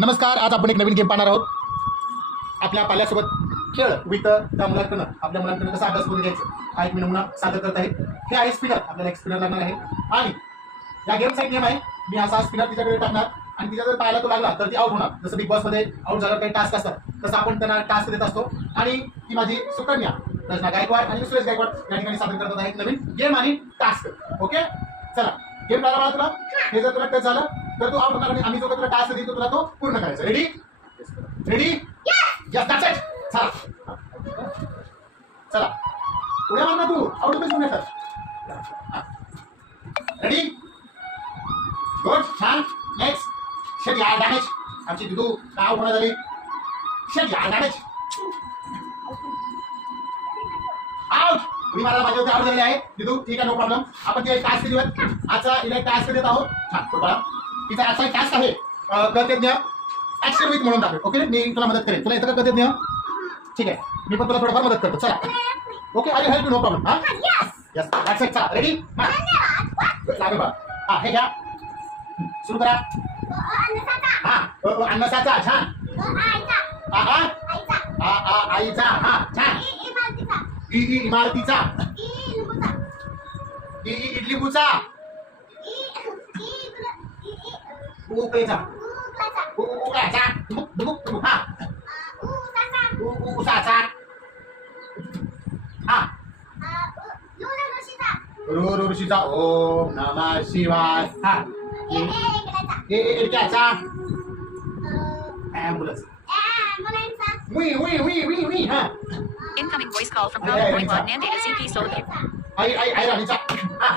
नमस्कार. आज आपण एक नवीन गेम पाहणार आहोत. आपल्या पाल्यासोबत खेळ विथ त्या मुलांकडनं आपल्या मुलांकडनं कसा अभ्यास करून घ्यायचं हा एक मी नमुना सादर करत आहे. हे आहे स्पिनर. आपल्याला एक स्पिनर लागणार आहे आणि या गेमचा एक नियम आहे. मी असा स्पिनर तिच्याकडे टाकणार आणि तिच्या जर पायाला तो लागला तर ती आउट होणार. जसं बिग बॉसमध्ये आउट झाल्यावर काही टास्क असतात तसं आपण त्यांना टास्क देत असतो. आणि ती माझी सुकन्या रचना गायकवाड आणि सुरेश गायकवाड या ठिकाणी सादर करत आहे एक नवीन गेम आणि टास्क. ओके, चला गेम लागला मला तुला. हे जर तुला टच झालं तर तू आउट होणार आणि आम्ही जो तुला टास्क देतो तुला तो पूर्ण करायचा. Ready ready yes that's it. चला चला उड्या मार ना तू. आउट होतेस पुन्हा तर. रेडी गुड छान. नेक्स्ट शेट यार डॅमेज. आमची दिदू आउट होणार झाली. शेट यार डॅमेज. आउट. उडी मारायला पाहिजे होते. आउट झालेली आहे दिदू. ठीक आहे नो प्रॉब्लेम. आपण तिला टास्क दिली आजचा इला टास्क देत आहोत. छान बघा तिचा आजचा टास्क आहे कर्तज्ञ ऍक्शन विथ म्हणून दाखव. ओके मी तुला मदत करेन. तुला येतं का कर्तज्ञ? ठीक आहे मी पण तुला थोडंफार मदत करतो. चला okay I help you know problem. हा यस दॅट्स इट. चला रेडी लागेल बा. हा हे घ्या सुरू करा. हा अन्नसाचा छान. आईचा हा छान. इमारतीचा. इडली बुचा. उकळीचा. उकळाचा. हा उसाचा. हा ऋषीचा. ओम नमः शिवाय. हा इडक्याचा. ॲम्ब्युलन्स. वी वी वी वी वी. हा Incoming voice call from Robert Pointlot Nandita CP Soldier. आई राणीचा. हा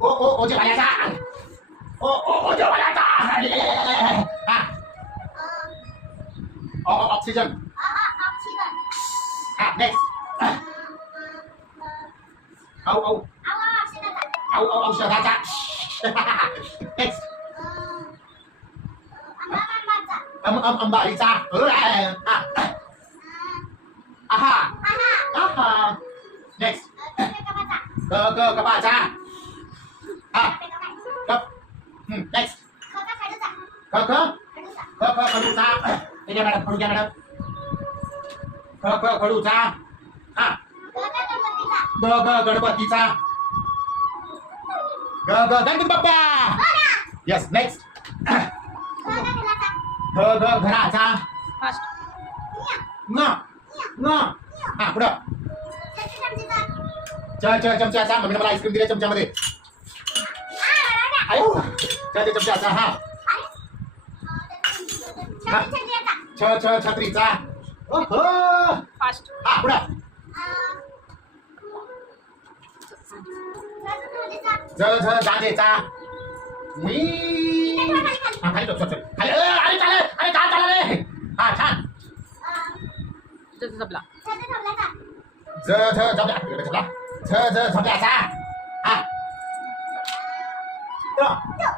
ओ जेवायचा. ओ जेवायचा. हा ऑक्सिजन. हा नेक्स्ट. औषधाचा. नेक्स्ट. अंबारीचा. आहा आहा. नेक्स्ट. कपाचा. हा कप. नेक्स्ट. खडूचा. ठीक आहे मॅडम खडू घ्या मॅडम. खडूचा. हा गणपतीचा. गणपती बाप्पा. Yes next. घराचा. न हा पुढं. चमच्याचा. मम्मीने मला आईस्क्रीम दिली चमच्यामध्ये. चमच्याचा. हा छत्रीचा. हा पुढं. गाजेचा. खाली खाली. अरे चालेल. अरे काय चाललं रे. हा छान. झबला. झबल्याचा. हा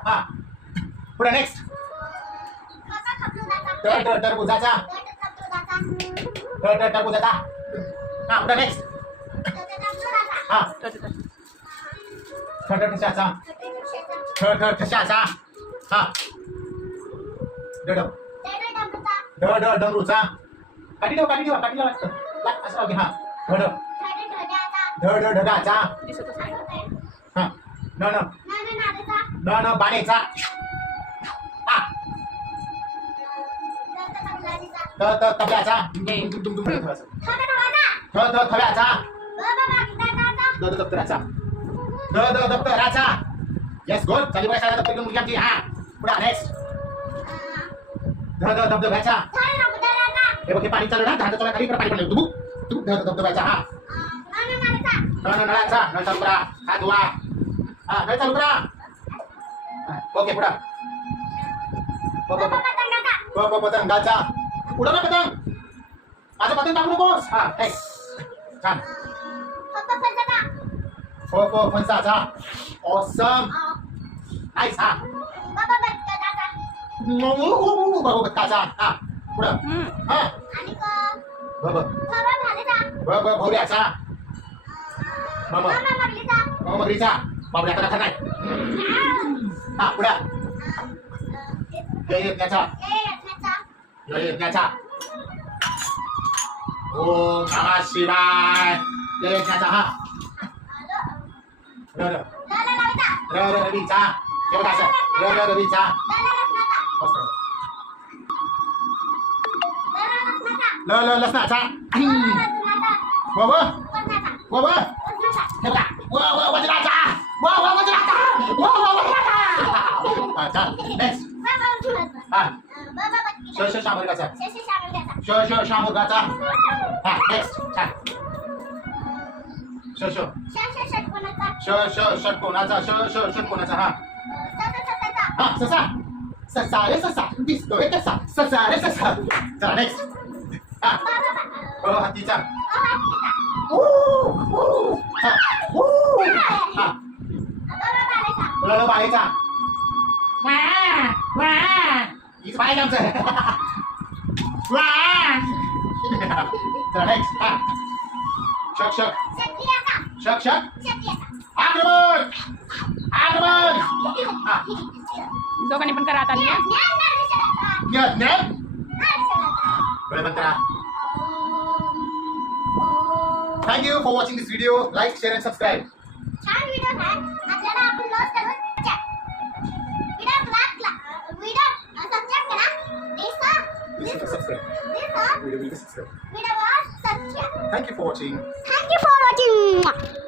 हा पुढे नेक्स्ट. टरबुजाचा. टरबुजाचा. हा पुढे नेक्स्ट. हा ठशाचा. ठशाचा. हा डमरूचा. काठी ठेवा लागतं असं ओके. हा ढगाचा. हा न बाणेचा. हा तबल्याचा. थव्याचा. दप्तराचा. दप्तराचा. Yes good. चाली बघा दप्तर घेऊन मुलगी आमची. हा पुढे नेक्स्ट. धबधब्याचा. हे बघ हे पाणी चालू ना झाडाच्या खाली पाणी पडलं. तू धबधब्याचा. हा नळाचा. नळ चालू करा. हा धुवा. हा नळ चालू करा. ओके पुढे. पतंगाचा. पुढं ना पतंग. माझं पतंग टाकू नकोस. हा नेक्स्ट. छान. फणसाचा. ऑसम. नाईस. हा बघताचा. हा पुढं. हा भवऱ्याचा. मगरीचा. बाबड्या काय. हा पुढं. यज्ञाचा यज्ञाचा ओम नमः शिवाय यज्ञाचा हा र र र र रवीचा हे बघा असं र र रवीचा मस्त ल ल लसणाचा व व व व हे बघा व व वज्राचा व व वज्राचा व व वज्राचा हा चल नेक्स्ट हा श श शामर्गाचा श श शामर्गाचा हा नेक्स्ट छान श श श ष षटकोनाचा श ष षटकोनाचा हा हा ससा ससा रे ससा दिसतोय कसा ससा रे ससा चला नेक्स्ट हा हत्तीचा हा हा ल बाळेचा हीच बाळेच आमचं चला नेक्स्ट हा शक शक शक शक आक्रमण आक्रमण हा दोघांनी पण करा आता ज्ञान बळवंतरा Thank you for watching this video. Like, share and subscribe. छान व्हिडिओ आहे आपल्याला आपण लॉस करून चॅट व्हिडिओ सबस्क्राइब करा Subscribe. Video Video will be subscribe. Subscribe Thank you for watching. Thank you for watching